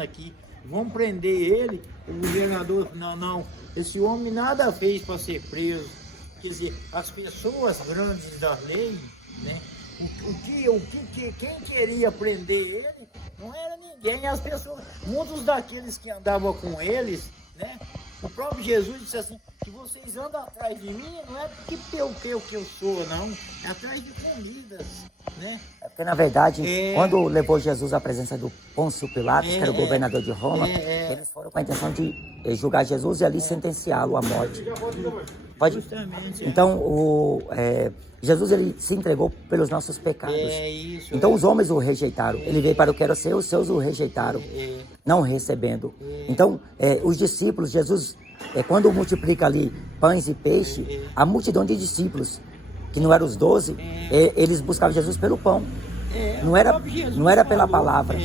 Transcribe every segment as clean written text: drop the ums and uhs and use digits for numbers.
aqui, vão prender ele, o governador, não, esse homem nada fez para ser preso. Quer dizer, as pessoas grandes da lei, né? Quem queria prender ele não era ninguém, as pessoas, muitos daqueles que andavam com eles, né? O próprio Jesus disse assim, que vocês andam atrás de mim, não é porque pelo que eu sou, não, é atrás de comidas, né? É porque, na verdade, quando levou Jesus à presença do Pôncio Pilatos, que era o governador de Roma, eles foram com a intenção de julgar Jesus e ali sentenciá-lo à morte. Pode? Justamente. Então, Jesus ele se entregou pelos nossos pecados. Isso. Então, os homens o rejeitaram. Ele veio para o que era seu, os seus o rejeitaram, não recebendo. Então, os discípulos, Jesus, quando multiplica ali pães e peixe, a multidão de discípulos, que não eram os 12, eles buscavam Jesus pelo pão. Não era pela palavra.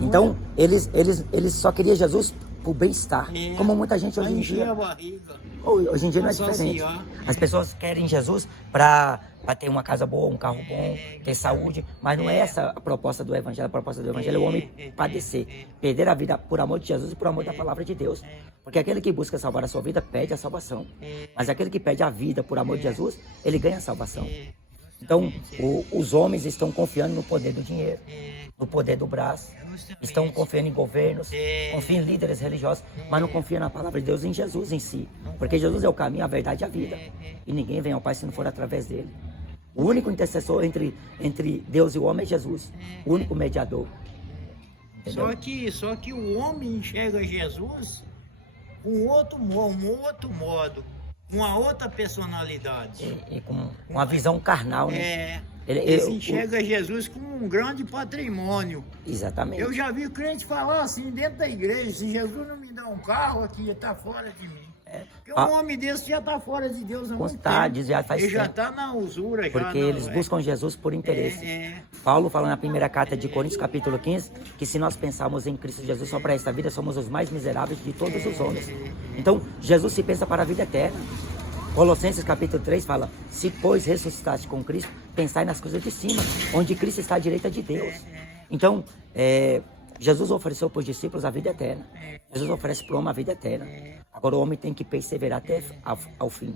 Então, eles só queriam Jesus por bem-estar. Como muita gente hoje em dia. Hoje em dia não é diferente. As pessoas querem Jesus para ter uma casa boa, um carro bom, ter saúde, mas não é essa a proposta do Evangelho. A proposta do Evangelho é o homem padecer, perder a vida por amor de Jesus e por amor da palavra de Deus. Porque aquele que busca salvar a sua vida perde a salvação, mas aquele que perde a vida por amor de Jesus, ele ganha a salvação. Então, os homens estão confiando no poder do dinheiro, no poder do braço, estão confiando em governos, confiam em líderes religiosos, mas não confiam na palavra de Deus, em Jesus em si. Porque Jesus é o caminho, a verdade e a vida. E ninguém vem ao Pai se não for através dele. O único intercessor entre Deus e o homem é Jesus, o único mediador. Só que o homem enxerga Jesus com um outro modo, com uma outra personalidade. E com uma visão carnal, né? Ele enxerga Jesus como um grande patrimônio. Exatamente. Eu já vi crente falar assim dentro da igreja, se Jesus não me dá um carro aqui, está fora de mim. Porque um homem desse já está fora de Deus há muito tempo. Já faz ele já tempo. está na usura. Porque eles buscam Jesus por interesse. Paulo fala na primeira carta de Coríntios, capítulo 15, que se nós pensarmos em Cristo Jesus só para esta vida, somos os mais miseráveis de todos os homens. Então, Jesus se pensa para a vida eterna. Colossenses capítulo 3 fala, se pois ressuscitaste com Cristo, pensai nas coisas de cima, onde Cristo está à direita de Deus. Então, Jesus ofereceu para os discípulos a vida eterna. Jesus oferece para o homem a vida eterna. Agora o homem tem que perseverar até ao fim.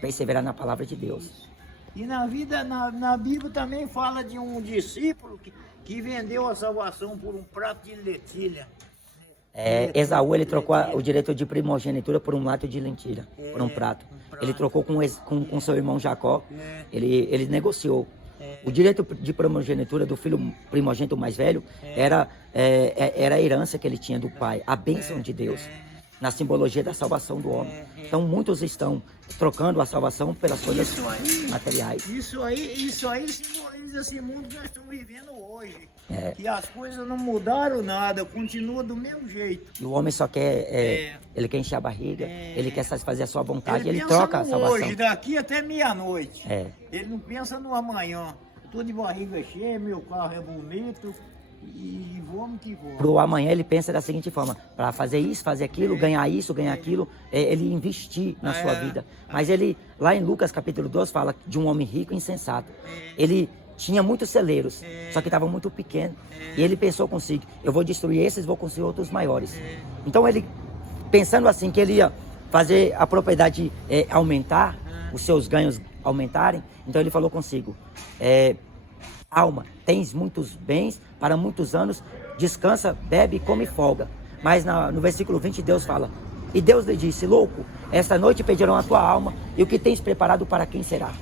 Perseverar na palavra de Deus. E na Bíblia também fala de um discípulo que vendeu a salvação por um prato de lentilha. Esaú, ele trocou o direito de primogenitura por um prato de lentilha, por um prato. Ele trocou com seu irmão Jacó, ele negociou. O direito de primogenitura do filho primogênito mais velho era a herança que ele tinha do pai, a bênção de Deus, na simbologia da salvação do homem. Então muitos estão trocando a salvação pelas coisas materiais. Isso aí simboliza esse mundo que nós estamos vivendo hoje. E as coisas não mudaram nada, continua do mesmo jeito. E o homem só quer, ele quer encher a barriga, ele quer satisfazer a sua vontade, ele troca a salvação. Hoje, daqui até meia-noite. Ele não pensa no amanhã. Estou de barriga cheia, meu carro é bonito e vamos que vamos. Pro amanhã ele pensa da seguinte forma, para fazer isso, fazer aquilo, ganhar isso, ganhar aquilo, ele investir na sua vida. Mas ele, lá em Lucas capítulo 12, fala de um homem rico e insensato. Ele tinha muitos celeiros, só que estava muito pequeno. E ele pensou consigo, eu vou destruir esses, vou construir outros maiores. Então ele, pensando assim, que ele ia fazer a propriedade aumentar, os seus ganhos aumentarem, então ele falou consigo, alma, tens muitos bens para muitos anos, descansa, bebe, come e folga. Mas no versículo 20 Deus fala, e Deus lhe disse, louco, esta noite pedirão a tua alma, e o que tens preparado para quem será?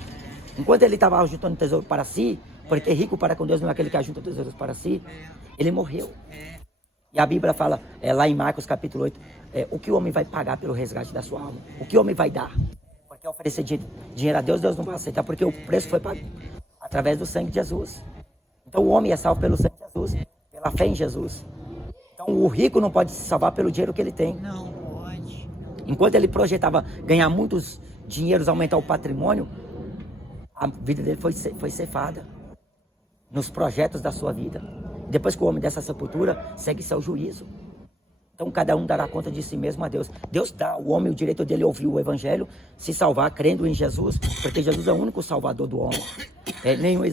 Enquanto ele estava ajuntando tesouro para si, porque rico para com Deus não é aquele que ajunta tesouros para si, ele morreu. E a Bíblia fala, lá em Marcos capítulo 8, o que o homem vai pagar pelo resgate da sua alma? O que o homem vai dar? Porque oferecer dinheiro a Deus, Deus não vai aceitar, porque o preço foi pago através do sangue de Jesus. Então o homem é salvo pelo sangue de Jesus, pela fé em Jesus. Então o rico não pode se salvar pelo dinheiro que ele tem. Não pode. Enquanto ele projetava ganhar muitos dinheiros, aumentar o patrimônio, a vida dele foi ceifada nos projetos da sua vida. Depois que o homem dessa sepultura, segue seu juízo. Então cada um dará conta de si mesmo a Deus. Deus dá ao homem o direito dele ouvir o evangelho, se salvar crendo em Jesus, porque Jesus é o único salvador do homem.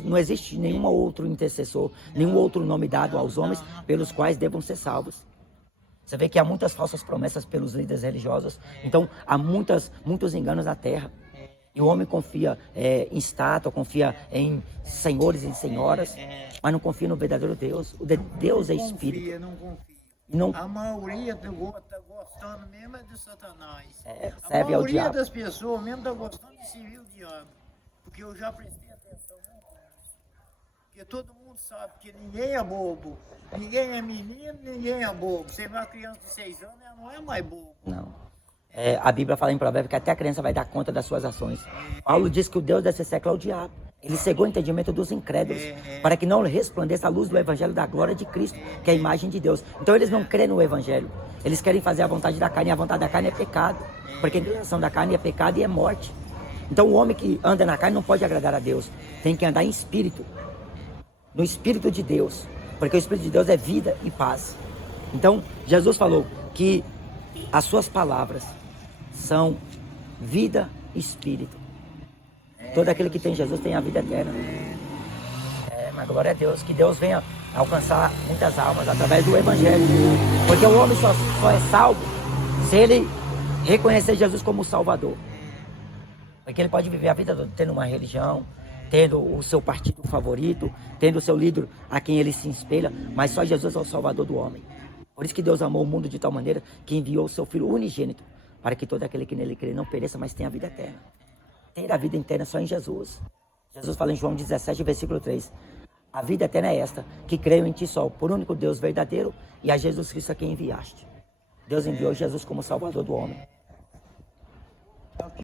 Não existe nenhum outro intercessor, nenhum outro nome dado aos homens pelos quais devam ser salvos. Você vê que há muitas falsas promessas pelos líderes religiosos. Então há muitos enganos na terra. E o homem confia em estátua, confia em senhores e senhoras, mas não confia no verdadeiro Deus. O Deus é espírito. Não confia. Não, A maioria está gostando mesmo é de Satanás. serve A ao maioria diabo. das pessoas mesmo está gostando de servir o diabo. Porque eu já prestei atenção muito nisso. Porque todo mundo sabe que ninguém é bobo. Ninguém é menino, ninguém é bobo. Você vê uma criança de 6 anos, ela não é mais bobo. Não. A Bíblia fala em Provérbios que até a criança vai dar conta das suas ações. Paulo diz que o Deus desse século é o diabo. Ele cegou o entendimento dos incrédulos, para que não resplandeça a luz do evangelho da glória de Cristo, que é a imagem de Deus. Então eles não creem no evangelho. Eles querem fazer a vontade da carne, e a vontade da carne é pecado. Porque a inclinação da carne é pecado e é morte. Então o homem que anda na carne não pode agradar a Deus. Tem que andar em espírito. No espírito de Deus. Porque o espírito de Deus é vida e paz. Então Jesus falou que as suas palavras são vida e espírito. Todo aquele que tem Jesus tem a vida eterna. Mas glória a Deus, que Deus venha alcançar muitas almas através do evangelho. Porque o homem só é salvo se ele reconhecer Jesus como Salvador. Porque ele pode viver a vida toda tendo uma religião, tendo o seu partido favorito, tendo o seu líder a quem ele se espelha, mas só Jesus é o Salvador do homem. Por isso que Deus amou o mundo de tal maneira que enviou o seu Filho unigênito, para que todo aquele que nele crê não pereça, mas tenha a vida eterna. Ter a vida eterna só em Jesus. Jesus fala em João 17, versículo 3. A vida eterna é esta, que creio em ti só, por único Deus verdadeiro, e a Jesus Cristo a quem enviaste. Deus enviou Jesus como Salvador do homem.